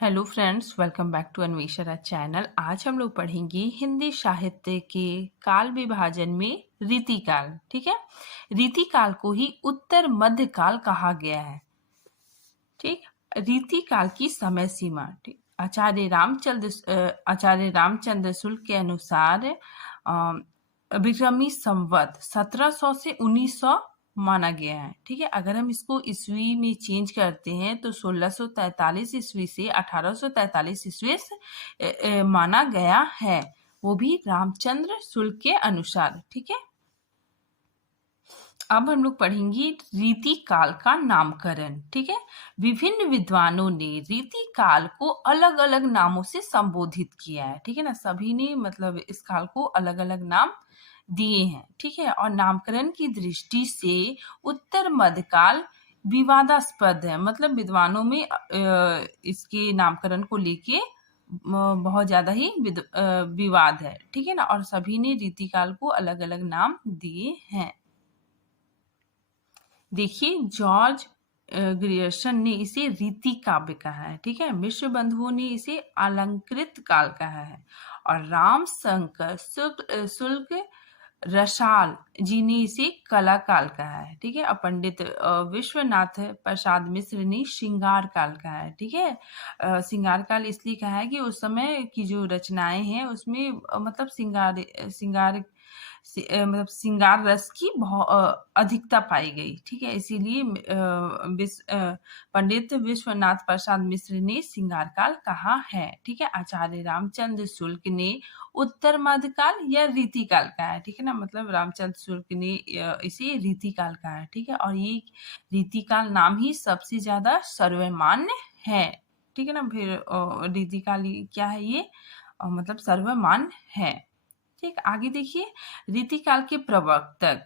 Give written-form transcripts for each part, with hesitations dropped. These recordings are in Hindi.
Hello friends, welcome back to Anveshara channel. आज हम लोग पढ़ेंगे हिंदी साहित्य के काल विभाजन में रीतिकाल। ठीक है, रीतिकाल को ही उत्तर मध्य काल कहा गया है। ठीक, रीतिकाल की समय सीमा। ठीक, आचार्य रामचंद्र शुक्ल के अनुसार विक्रमी संवत 1700 से 1900 माना गया है। ठीक है, अगर हम इसको ईस्वी में चेंज करते हैं तो 1643 ईस्वी से 1843 ईस्वी से माना गया है, वो भी रामचंद्र शुक्ल के अनुसार। ठीक है, अब हम लोग पढ़ेंगे रीति काल का नामकरण। ठीक है, विभिन्न विद्वानों ने रीति काल को अलग अलग नामों से संबोधित किया है। ठीक है ना, सभी ने मतलब इस काल को अलग अलग नाम दिए हैं। ठीक है, और नामकरण की दृष्टि से उत्तर मध्यकाल विवादास्पद है। मतलब विद्वानों में इसके नामकरण को लेके बहुत ज्यादा ही विवाद है। ठीक है ना, और सभी ने रीतिकाल को अलग अलग नाम दिए हैं। देखिए, जॉर्ज ग्रियर्सन ने इसे रीति काव्य कहा है। ठीक है, मिश्र बंधुओं ने इसे अलंकृत काल कहा है, और राम शंकर शुक्ल रसाल जी ने इसे कला काल कहा है। ठीक है, और पंडित विश्वनाथ प्रसाद मिश्र ने श्रृंगार काल कहा है। ठीक है, श्रृंगार काल इसलिए कहा है कि उस समय की जो रचनाएं हैं उसमें मतलब मतलब श्रृंगार रस की बहुत अधिकता पाई गई। ठीक है, इसीलिए पंडित विश्वनाथ प्रसाद मिश्र ने श्रृंगार काल कहा है। ठीक है, आचार्य रामचंद्र शुक्ल ने उत्तर मध्यकाल या रीतिकाल कहा है। ठीक है ना, मतलब रामचंद्र शुक्ल ने इसे रीतिकाल कहा है। ठीक है, और ये रीतिकाल नाम ही सबसे ज्यादा सर्वमान्य है। ठीक है ना, फिर रीतिकाल क्या है ये मतलब सर्वमान्य है। ठीक, आगे देखिए, रीतिकाल के प्रवर्तक,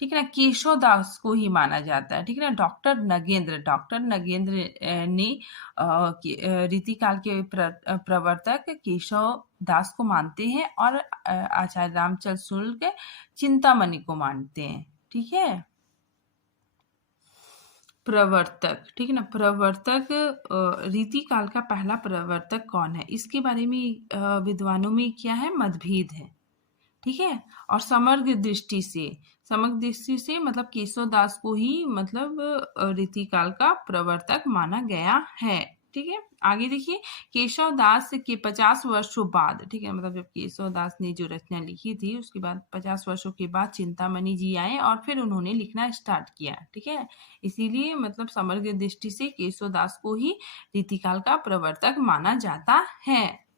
ठीक है ना, केशव दास को ही माना जाता है। ठीक है ना, डॉक्टर नगेंद्र ने रीतिकाल के प्रवर्तक केशव दास को मानते हैं, और आचार्य रामचंद्र शुक्ल चिंतामणि को मानते हैं। ठीक है, प्रवर्तक, ठीक है ना, प्रवर्तक रीतिकाल का पहला प्रवर्तक कौन है, इसके बारे में विद्वानों में क्या है, मतभेद है। ठीक है, और समग्र दृष्टि से मतलब केशव दास को ही मतलब रीतिकाल का प्रवर्तक माना गया है। ठीक है, आगे देखिए, केशव दास के 50 वर्षों बाद, ठीक है, मतलब जब केशव दास ने जो रचना लिखी थी उसके बाद 50 वर्षों के बाद चिंतामणि जी आए और फिर उन्होंने लिखना स्टार्ट किया। ठीक है, इसीलिए मतलब समग्र दृष्टि से केशव दास को ही रीतिकाल का प्रवर्तक माना जाता है।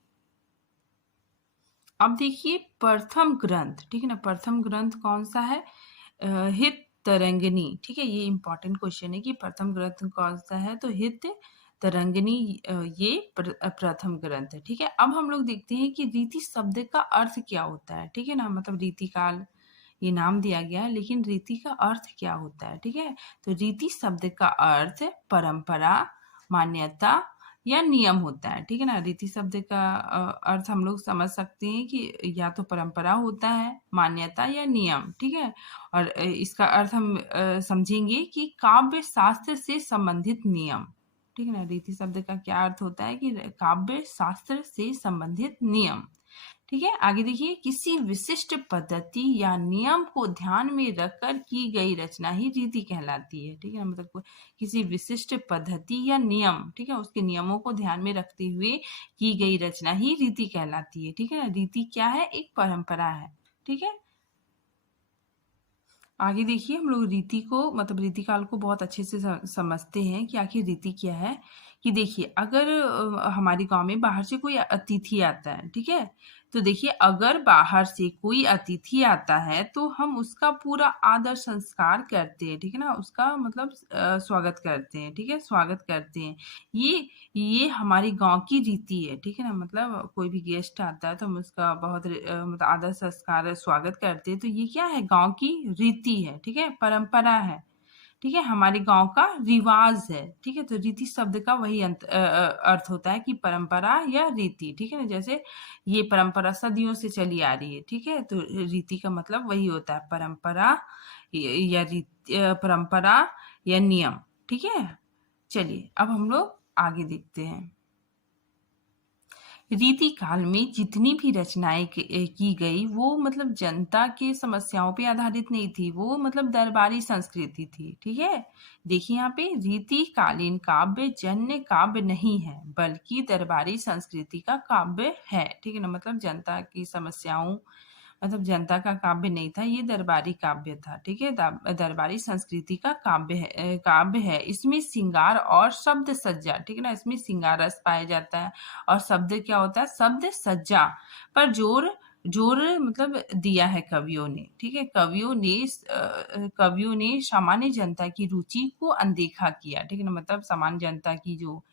अब देखिए प्रथम ग्रंथ, ठीक है ना, प्रथम ग्रंथ कौन सा है, हित तरंगिणी। ठीक है, ये इंपॉर्टेंट क्वेश्चन है कि प्रथम ग्रंथ कौन सा है, तो हित तरंगिणी ये प्रथम ग्रंथ है। ठीक है, अब हम लोग देखते हैं कि रीति शब्द का अर्थ क्या होता है। ठीक है ना, मतलब रीतिकाल ये नाम दिया गया है, लेकिन रीति का अर्थ क्या होता है। ठीक है, तो रीति शब्द का अर्थ परंपरा, मान्यता या नियम होता है। ठीक है ना, रीति शब्द का अर्थ हम लोग समझ सकते हैं कि या तो परंपरा होता है, मान्यता या नियम। ठीक है, और इसका अर्थ हम समझेंगे कि काव्य शास्त्र से संबंधित नियम। ठीक है ना, रीति शब्द का क्या अर्थ होता है कि काव्य शास्त्र से संबंधित नियम। ठीक है, आगे देखिए, किसी विशिष्ट पद्धति या नियम को ध्यान में रखकर की गई रचना ही रीति कहलाती है। ठीक है, मतलब किसी विशिष्ट पद्धति या नियम, ठीक है, उसके नियमों को ध्यान में रखते हुए की गई रचना ही रीति कहलाती है। ठीक है ना, रीति क्या है, एक परंपरा है। ठीक है, आगे देखिए, हम लोग रीति को मतलब रीतिकाल को बहुत अच्छे से समझते हैं कि आखिर रीति क्या है। कि देखिए, अगर हमारे गांव में बाहर से कोई अतिथि आता है, ठीक है, तो देखिए अगर बाहर से कोई अतिथि आता है तो हम उसका पूरा आदर संस्कार करते हैं। ठीक है ना, उसका मतलब स्वागत करते हैं। ठीक है, स्वागत करते हैं। ये हमारे गांव की रीति है। ठीक है ना, मतलब कोई भी गेस्ट आता है तो हम उसका बहुत मतलब आदर संस्कार स्वागत करते हैं, तो ये क्या है, गांव की रीति है। ठीक है, परंपरा है। ठीक है, हमारे गांव का रिवाज है। ठीक है, तो रीति शब्द का वही अर्थ होता है कि परंपरा या रीति। ठीक है ना, जैसे ये परंपरा सदियों से चली आ रही है। ठीक है, तो रीति का मतलब वही होता है, परंपरा या रीति, परंपरा या नियम। ठीक है, चलिए अब हम लोग आगे देखते हैं। रीति काल में जितनी भी रचनाएं की गई वो मतलब जनता की समस्याओं पे आधारित नहीं थी, वो मतलब दरबारी संस्कृति थी। ठीक है, देखिए यहाँ पे रीति कालीन काव्य जन्य काव्य नहीं है बल्कि दरबारी संस्कृति का काव्य है। ठीक है ना, मतलब जनता की समस्याओं मतलब जनता का काव्य नहीं था, ये दरबारी काव्य था। ठीक है, दरबारी संस्कृति का काव्य है। इसमें श्रृंगार और शब्द सज्जा, ठीक है ना, इसमें श्रृंगार रस पाया जाता है और शब्द क्या होता है, शब्द सज्जा पर जोर जोर मतलब दिया है कवियों ने। ठीक है, कवियों ने सामान्य जनता की रुचि को अनदेखा किया। ठीक है ना, मतलब सामान्य जनता की जो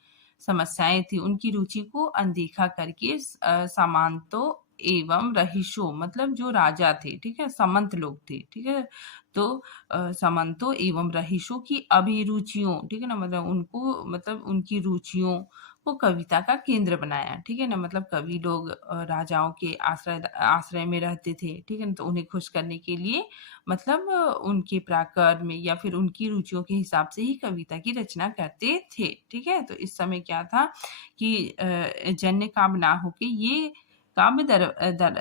समस्याएं थी उनकी रुचि को अनदेखा करके सामंतों एवं रहीशों मतलब जो राजा थे, ठीक है, सामंत लोग थे, ठीक है, तो सामंतों एवं रहीशों की अभिरुचियों, ठीक है ना, मतलब उनको मतलब उनकी रुचियों को कविता का केंद्र बनाया। ठीक है ना, मतलब कवि लोग राजाओं के आश्रय में रहते थे। ठीक है ना, तो उन्हें खुश करने के लिए मतलब उनके पराक्रम में या फिर उनकी रुचियों के हिसाब से ही कविता की रचना करते थे। ठीक है, तो इस समय क्या था कि जन्य काव्य ना होके ये काव्य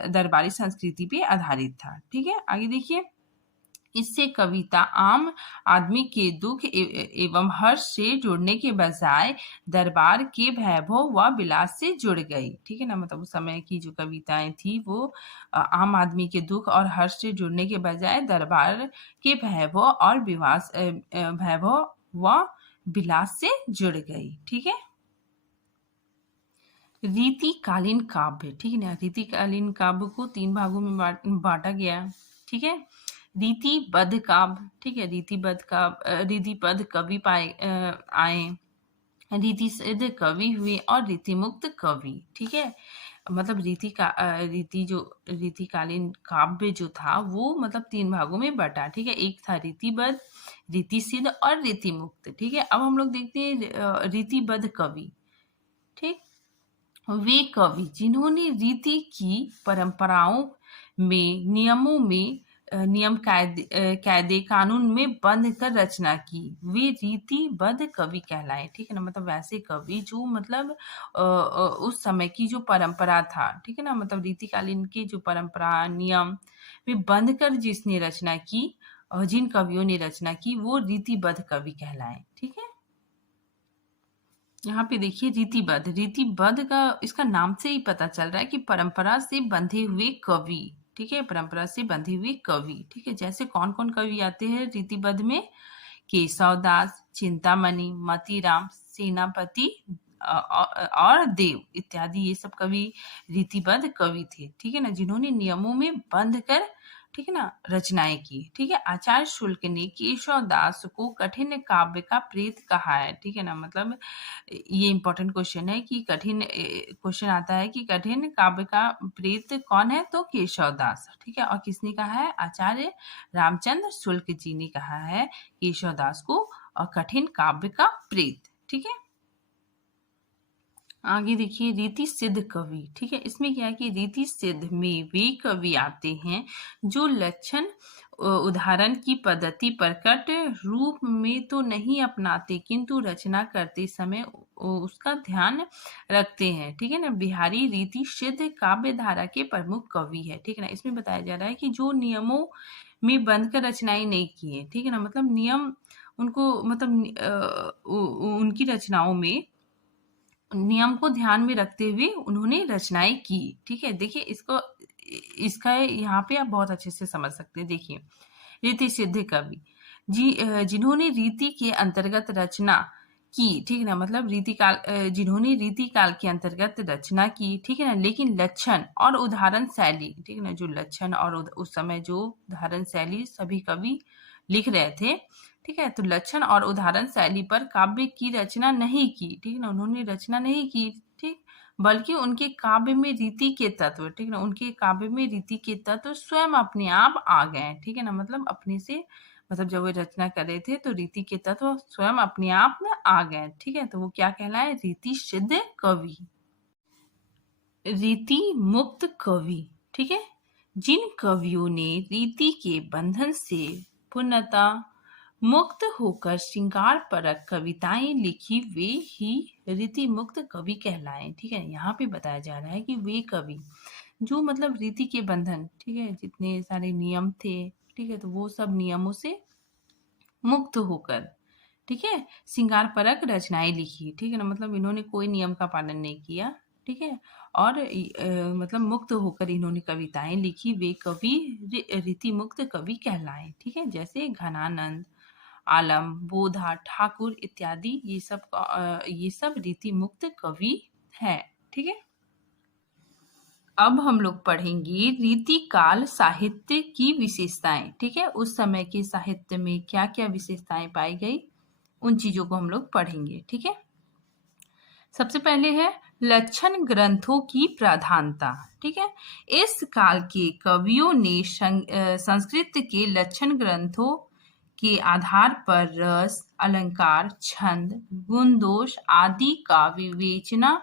दरबारी संस्कृति पे आधारित था। ठीक है, आगे देखिए, इससे कविता आम आदमी के दुख एवं हर्ष से जुड़ने के बजाय दरबार के वैभव व विलास से जुड़ गई। ठीक है ना, मतलब उस समय की जो कविताएं थी वो आम आदमी के दुख और हर्ष से जुड़ने के बजाय दरबार के वैभव व विलास से जुड़ गई। ठीक है, रीतिकालीन काव्य, ठीक है ना, रीतिकालीन काव्य को 3 भागों में बांटा गया। ठीक है, रीतिबद्ध काव्य, ठीक है, रीतिबद्ध कवि आए, रीति सिद्ध कवि हुए और रीतिमुक्त कवि। ठीक है, मतलब रीतिकालीन काव्य जो था वो मतलब 3 भागों में बटा। ठीक है, एक था रीतिबद्ध, रीति सिद्ध और रीतिमुक्त। ठीक है, अब हम लोग देखते हैं रीतिबद्ध कवि। ठीक, वे कवि जिन्होंने रीति की परंपराओं में नियमों में नियम कायदे कानून में बंध कर रचना की, वे रीतिबद्ध कवि कहलाए। ठीक है ना, मतलब वैसे कवि जो मतलब उस समय की जो परंपरा था, ठीक है ना, मतलब रीतिकालीन की जो परंपरा नियम में बंध कर जिसने रचना की, जिन कवियों ने रचना की वो रीतिबद्ध कवि कहलाए। ठीक है, यहाँ पे देखिए रीतिबद्ध का इसका नाम से ही पता चल रहा है कि परंपरा से बंधे हुए कवि। ठीक है, परंपरा से बंधे हुए कवि। ठीक है, जैसे कौन कौन कवि आते हैं रीतिबद्ध में, केशवदास, चिंतामणि, मतीराम, सेनापति और देव इत्यादि, ये सब कवि रीतिबद्ध कवि थे। ठीक है ना, जिन्होंने नियमों में बंध कर, ठीक है ना, रचनाएं की। ठीक है, आचार्य शुल्क ने केशव दास को कठिन काव्य का प्रेत कहा है। ठीक है ना, मतलब ये इंपॉर्टेंट क्वेश्चन है कि कठिन क्वेश्चन आता है कि कठिन काव्य का प्रेत कौन है, तो केशव दास। ठीक है, और किसने कहा है, आचार्य रामचंद्र शुल्क जी ने कहा है केशव दास को और कठिन काव्य का प्रेत। ठीक है, आगे देखिए रीति सिद्ध कवि। ठीक है, इसमें क्या है कि रीति सिद्ध में वे कवि आते हैं जो लक्षण उदाहरण की पद्धति प्रकट रूप में तो नहीं अपनाते किंतु रचना करते समय उसका ध्यान रखते हैं। ठीक है ना, बिहारी रीति सिद्ध काव्य धारा के प्रमुख कवि है। ठीक है ना, इसमें बताया जा रहा है कि जो नियमों में बंध कर रचनाएं नहीं की है। ठीक है ना, मतलब नियम उनको मतलब उनकी रचनाओं में नियम को ध्यान में रखते हुए उन्होंने रचनाएं की। ठीक है, देखिए इसका यहाँ पे आप बहुत अच्छे से समझ सकते हैं। देखिए, रीति सिद्ध कवि जिन्होंने रीति के अंतर्गत रचना की। ठीक है ना, मतलब जिन्होंने रीति काल के अंतर्गत रचना की। ठीक है ना, लेकिन लक्षण और उदाहरण शैली, ठीक है ना, जो लक्षण और उस समय जो उदाहरण शैली सभी कवि लिख रहे थे। ठीक है, तो लक्षण और उदाहरण शैली पर काव्य की रचना नहीं की। ठीक है ना, उन्होंने रचना नहीं की। ठीक, बल्कि उनके काव्य में रीति के तत्व, ठीक है ना, उनके काव्य में रीति के तत्व स्वयं अपने आप आ गए। ठीक है ना, मतलब अपने से मतलब जब वो रचना कर रहे थे तो रीति के तत्व स्वयं अपने आप में आ गए। ठीक है, तो वो क्या कहलाए, रीति सिद्ध कवि। रीति मुक्त कवि। ठीक है, जिन कवियों ने रीति के बंधन से पूर्णतः मुक्त होकर श्रृंगार परक कविताएं लिखी वे ही रीति मुक्त कवि कहलाए। ठीक है, यहाँ पे बताया जा रहा है कि वे कवि जो मतलब रीति के बंधन, ठीक है, जितने सारे नियम थे, ठीक है, तो वो सब नियमों से मुक्त होकर, ठीक है, श्रृंगार परक रचनाएं लिखी। ठीक है ना, मतलब इन्होंने कोई नियम का पालन नहीं किया। ठीक है, और मतलब मुक्त होकर इन्होंने कविताएं लिखी, वे कवि रीति मुक्त कवि कहलाए। ठीक है, जैसे घनानंद, आलम, बोधा, ठाकुर इत्यादि, ये सब रीति मुक्त कवि है। ठीक है, अब हम लोग पढ़ेंगे रीतिकाल साहित्य की विशेषताएं। ठीक है, उस समय के साहित्य में क्या क्या विशेषताएं पाई गई, उन चीजों को हम लोग पढ़ेंगे। ठीक है, सबसे पहले है लक्षण ग्रंथों की प्रधानता। ठीक है, इस काल के कवियों ने संस्कृत के लक्षण ग्रंथों के आधार पर रस, अलंकार, छंद, गुण दोष आदि का विवेचना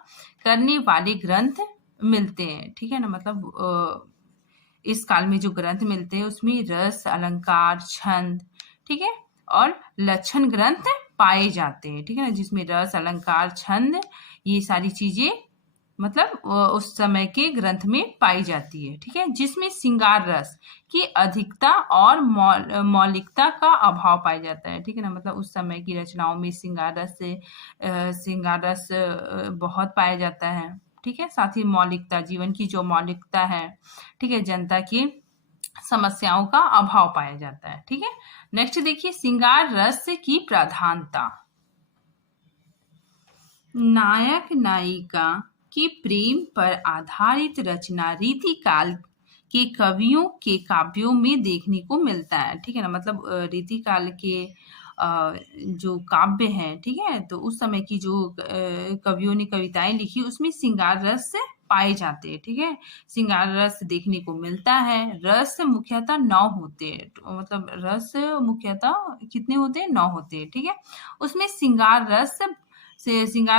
करने वाले ग्रंथ मिलते हैं। ठीक है ना, मतलब इस काल में जो ग्रंथ मिलते हैं उसमें रस, अलंकार, छंद, ठीक है, और लक्षण ग्रंथ पाए जाते हैं। ठीक है ना, जिसमें रस, अलंकार, छंद, ये सारी चीजें मतलब उस समय के ग्रंथ में पाई जाती है। ठीक है, जिसमें श्रृंगार रस की अधिकता और मौलिकता का अभाव पाया जाता है। ठीक है ना, मतलब उस समय की रचनाओं में श्रृंगार रस बहुत पाया जाता है। ठीक है, साथ ही मौलिकता, जीवन की जो मौलिकता है, ठीक है, जनता की समस्याओं का अभाव पाया जाता है। ठीक है, नेक्स्ट देखिए श्रृंगार रस की प्रधानता। नायक नायिका के प्रेम पर आधारित रचना रीतिकाल के कवियों के काव्यों में देखने को मिलता है। ठीक है ना, मतलब रीतिकाल के जो काव्य हैं, ठीक है, तो उस समय की जो कवियों ने कविताएं लिखी उसमें श्रृंगार रस पाए जाते हैं। ठीक है, श्रृंगार रस देखने को मिलता है। रस मुख्यतः 9 होते हैं, मतलब रस मुख्यतः कितने होते हैं? 9 होते हैं। ठीक है, उसमें श्रृंगार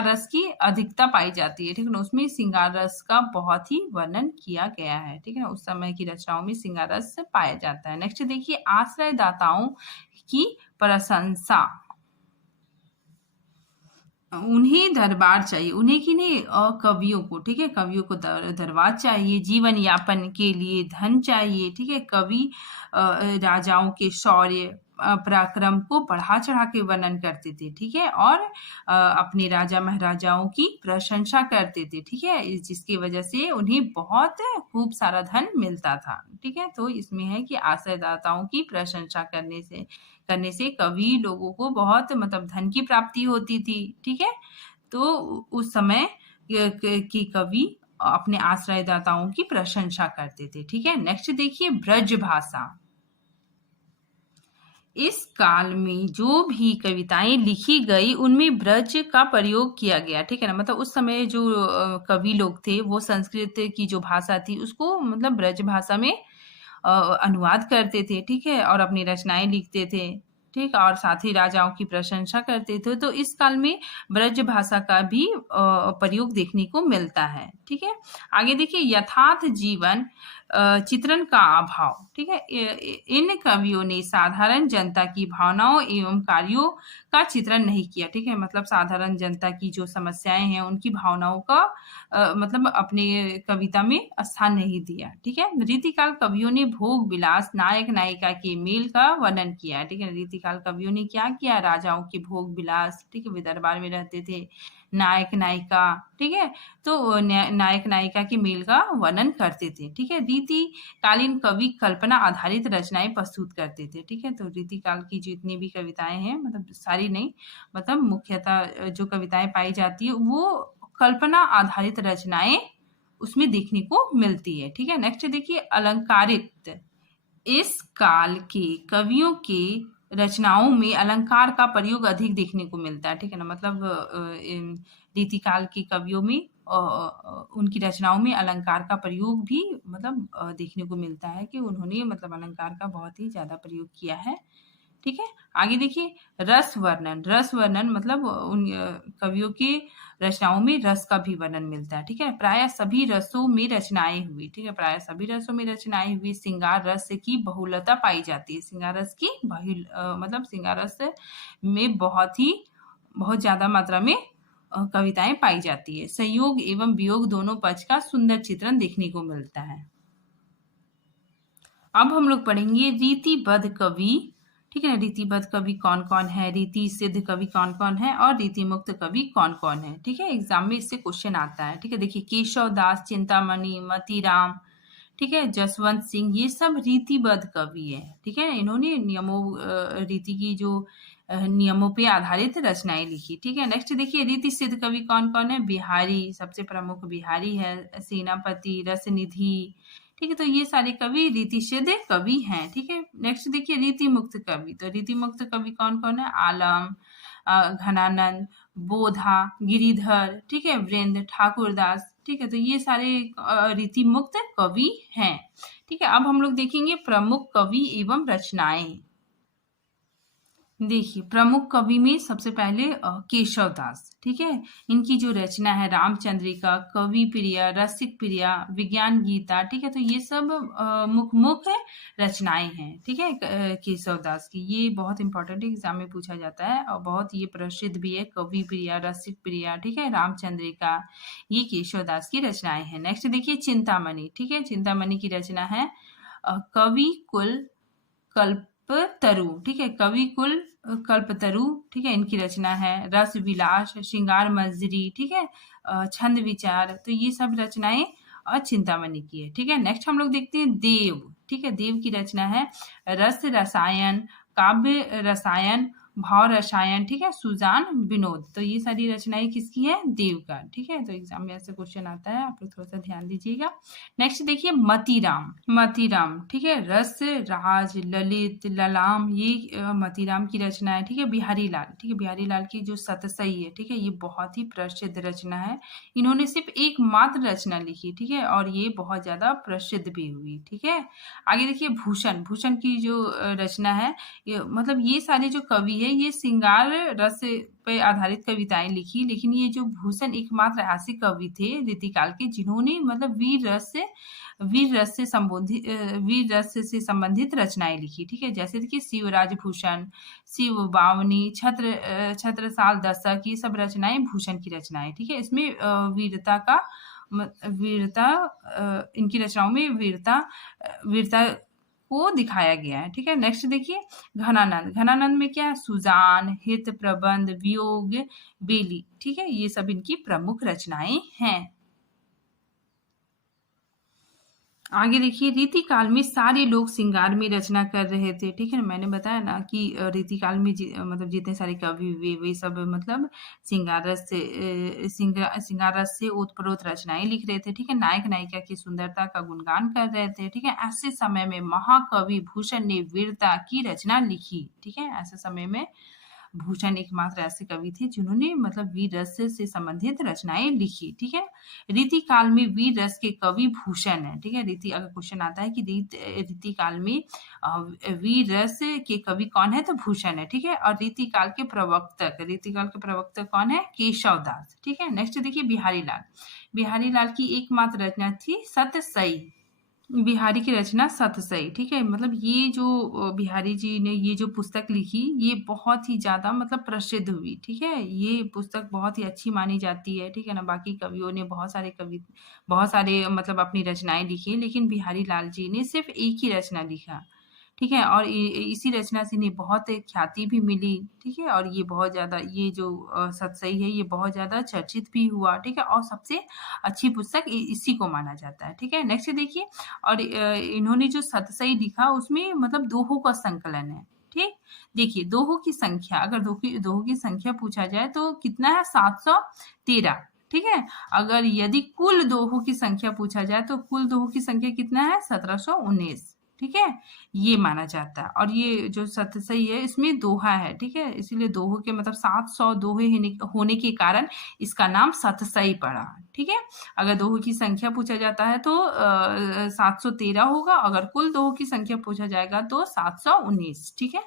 रस की अधिकता पाई जाती है। ठीक है ना, उसमें श्रृंगार रस का बहुत ही वर्णन किया गया है। ठीक है ना, उस समय की रचनाओं में श्रृंगार रस पाया जाता है। नेक्स्ट देखिए आश्रयदाताओं की प्रशंसा। उन्हें दरबार चाहिए, उन्हें की नहीं, कवियों को। ठीक है, कवियों को दरबार चाहिए, जीवन यापन के लिए धन चाहिए। ठीक है, कवि राजाओं के शौर्य, पराक्रम को बढ़ा चढ़ा के वर्णन करते थे। ठीक है, और अपने राजा महाराजाओं की प्रशंसा करते थे। ठीक है, जिसकी वजह से उन्हें बहुत खूब सारा धन मिलता था। ठीक है, तो इसमें है कि आश्रयदाताओं की प्रशंसा करने से कवि लोगों को बहुत मतलब धन की प्राप्ति होती थी। ठीक है, तो उस समय की कवि अपने आश्रयदाताओं की प्रशंसा करते थे। ठीक है, नेक्स्ट देखिए ब्रज भाषा। इस काल में जो भी कविताएं लिखी गई उनमें ब्रज का प्रयोग किया गया। ठीक है ना, मतलब उस समय जो कवि लोग थे वो संस्कृत की जो भाषा थी उसको मतलब ब्रज भाषा में अनुवाद करते थे। ठीक है, और अपनी रचनाएं लिखते थे। ठीक, और साथ ही राजाओं की प्रशंसा करते थे। तो इस काल में ब्रज भाषा का भी प्रयोग देखने को मिलता है। ठीक है, आगे देखिए यथार्थ जीवन चित्रण का अभाव। ठीक है, इन कवियों ने साधारण जनता की भावनाओं एवं कार्यों का चित्रण नहीं किया। ठीक है, मतलब साधारण जनता की जो समस्याएं हैं उनकी भावनाओं का मतलब अपने कविता में स्थान नहीं दिया। ठीक है, रीतिकाल कवियों ने भोग विलास, नायक नायिका के मेल का वर्णन किया। ठीक है, रीतिकाल कवियों ने क्या किया? राजाओं के भोग विलास, ठीक है, वे दरबार में रहते थे, नायक नायिका, ठीक है, तो नायक नायिका के मेल का वर्णन करते थे। ठीक है, रीतिकालीन कवि कल्पना आधारित रचनाएं प्रस्तुत करते थे। ठीक है, तो रीतिकाल की जितनी भी कविताएं हैं, मतलब सारी नहीं, मतलब मुख्यतः जो कविताएं पाई जाती है वो कल्पना आधारित रचनाएं उसमें देखने को मिलती है। ठीक है, नेक्स्ट देखिए अलंकारित। इस काल के कवियों के रचनाओं में अलंकार का प्रयोग अधिक देखने को मिलता है। ठीक है ना, मतलब रीतिकाल के कवियों में उनकी रचनाओं में अलंकार का प्रयोग भी मतलब देखने को मिलता है कि उन्होंने मतलब अलंकार का बहुत ही ज्यादा प्रयोग किया है। ठीक है। आगे देखिए रस वर्णन। रस वर्णन मतलब उन कवियों की रचनाओं में रस का भी वर्णन मिलता है। ठीक है। प्राय सभी रसों में रचनाएं हुई। ठीक है। प्राय सभी रसों में रचनाएं हुई श्रृंगार रस की बहुलता पाई जाती है। श्रृंगार रस की मतलब श्रृंगार रस में बहुत ज्यादा मात्रा में कविताएं पाई जाती है। संयोग एवं वियोग दोनों पक्ष का सुंदर चित्रण देखने को मिलता है। अब हम लोग पढ़ेंगे रीतिबद्ध कवि। ठीक है ना। रीतिबद्ध कवि कौन कौन है, रीति सिद्ध कवि कौन कौन है और रीति मुक्त कवि कौन कौन है। ठीक है। एग्जाम में इससे क्वेश्चन आता है। ठीक है। देखिए केशव दास, चिंतामणि, मतीराम, ठीक है, जसवंत सिंह, ये सब रीतिबद्ध कवि है। ठीक है। इन्होंने रीति की जो नियमों पे आधारित रचनाएं लिखी। ठीक है। नेक्स्ट देखिए रीति सिद्ध कवि कौन कौन है। बिहारी, सबसे प्रमुख बिहारी है, सेनापति, रसनिधि। ठीक है। तो ये सारे कवि रीति सिद्ध कवि हैं। ठीक है। नेक्स्ट देखिए रीति मुक्त कवि। तो रीति मुक्त कवि कौन कौन है। आलम, घनानंद, बोधा, गिरिधर, ठीक है, वृंद, ठाकुरदास। ठीक है। तो ये सारे रीति मुक्त कवि हैं। ठीक है। अब हम लोग देखेंगे प्रमुख कवि एवं रचनाएं। देखिए प्रमुख कवि में सबसे पहले केशव दास। ठीक है। इनकी जो रचना है रामचंद्रिका, कवि प्रिया, रसिक प्रिया, विज्ञान गीता। ठीक है। तो ये सब मुख्य रचनाएं हैं। ठीक है। केशव दास की ये बहुत इंपॉर्टेंट एग्जाम में पूछा जाता है और बहुत ये प्रसिद्ध भी है। कवि प्रिया, रसिक प्रिया, ठीक है, रामचंद्रिका, ये केशव दास की रचनाएं हैं। नेक्स्ट देखिए चिंतामणि। ठीक है। चिंतामणि की रचना है कवि कुल कल्पतरु। ठीक है। कवि कुल कल्पतरु। ठीक है। इनकी रचना है रस विलास, श्रृंगार मंजरी, ठीक है, छंद विचार। तो ये सब रचनाएं चिंतामणि की है। ठीक है। नेक्स्ट हम लोग देखते हैं देव। ठीक है। देव की रचना है रस रसायन, काव्य रसायन, भाव रसायन, ठीक है, सुजान, विनोद। तो ये सारी रचनाएं किसकी है। देव का। ठीक है। तो एग्जाम में ऐसे क्वेश्चन आता है, आप लोग थोड़ा सा ध्यान दीजिएगा। नेक्स्ट देखिए मतीराम। मतीराम, ठीक है, रस राज ललित ललाम, ये मतीराम की रचना है। ठीक है। बिहारी लाल। ठीक है। बिहारी लाल की जो सतसई है, ठीक है, ये बहुत ही प्रसिद्ध रचना है। इन्होंने सिर्फ एकमात्र रचना लिखी। ठीक है। और ये बहुत ज्यादा प्रसिद्ध भी हुई। ठीक है। आगे देखिए भूषण। भूषण की जो रचना है, मतलब ये सारे जो कवि है ये श्रृंगार रस पे आधारित कविताएं लिखी, लेकिन ये जो भूषण एकमात्र ऐसे कवि थे रीतिकाल के जिन्होंने मतलब वीर रस से संबंधित रचनाएं लिखी। ठीक है। जैसे देखिए शिवराज भूषण, शिव बावनी, छत्रसाल दशक, ये सब रचनाएं भूषण की रचनाएं। ठीक है। इसमें वीरता इनकी रचनाओं में वीरता को दिखाया गया है। ठीक है। नेक्स्ट देखिए घनानंद। घनानंद में क्या है, सुजान, हित, प्रबंध, वियोग, बेली। ठीक है। ये सब इनकी प्रमुख रचनाएं हैं। आगे देखिए रीतिकाल में सारे लोग श्रृंगार में रचना कर रहे थे। ठीक है। मैंने बताया ना कि रीतिकाल में मतलब जितने सारे कवि हुए वे सब मतलब श्रृंगार रस से ओतप्रोत रचनाएं लिख रहे थे। ठीक है। नायक नायिका की सुंदरता का गुणगान कर रहे थे। ठीक है। ऐसे समय में महाकवि भूषण ने वीरता की रचना लिखी। ठीक है। ऐसे समय में भूषण एकमात्र ऐसे कवि थे जिन्होंने मतलब वीर रस से संबंधित रचनाएं लिखी। ठीक है। रीति काल में वीर रस के कवि भूषण है। ठीक है। रीति अगर क्वेश्चन आता है कि रीति काल में वीर रस के कवि कौन है, तो भूषण है। ठीक है। और रीति काल के प्रवक्तक कौन है, केशव दास। ठीक है। नेक्स्ट देखिए बिहारी लाल। बिहारी लाल की एकमात्र रचना थी सतसई। बिहारी की रचना सतसई। ठीक है। मतलब ये जो बिहारी जी ने ये जो पुस्तक लिखी ये बहुत ही ज्यादा मतलब प्रसिद्ध हुई। ठीक है। ये पुस्तक बहुत ही अच्छी मानी जाती है। ठीक है ना। बाकी कवियों ने बहुत सारे मतलब अपनी रचनाएं लिखी, लेकिन बिहारी लाल जी ने सिर्फ एक ही रचना लिखा। ठीक है। और इसी रचना से इन्हें बहुत ख्याति भी मिली। ठीक है। और ये बहुत ज्यादा ये जो सतसई है ये बहुत ज्यादा चर्चित भी हुआ। ठीक है। और सबसे अच्छी पुस्तक इसी को माना जाता है। ठीक है। नेक्स्ट देखिए और इन्होंने जो सतसई लिखा उसमें मतलब दोहों का संकलन है। ठीक। देखिए दोहों की संख्या, अगर दोहों की संख्या पूछा जाए तो कितना है, 713। ठीक है। अगर यदि कुल दोहों की संख्या पूछा जाए तो कुल दोहों की संख्या कितना है, 1719। ठीक है। ये माना जाता है। और ये जो सतसई है इसमें दोहा है। ठीक है। इसीलिए दोहों के मतलब 700 दोहे होने के कारण इसका नाम सतसई पड़ा। ठीक है। अगर दोहों की संख्या पूछा जाता है तो 713 होगा, अगर कुल दोहों की संख्या पूछा जाएगा तो 719। ठीक है।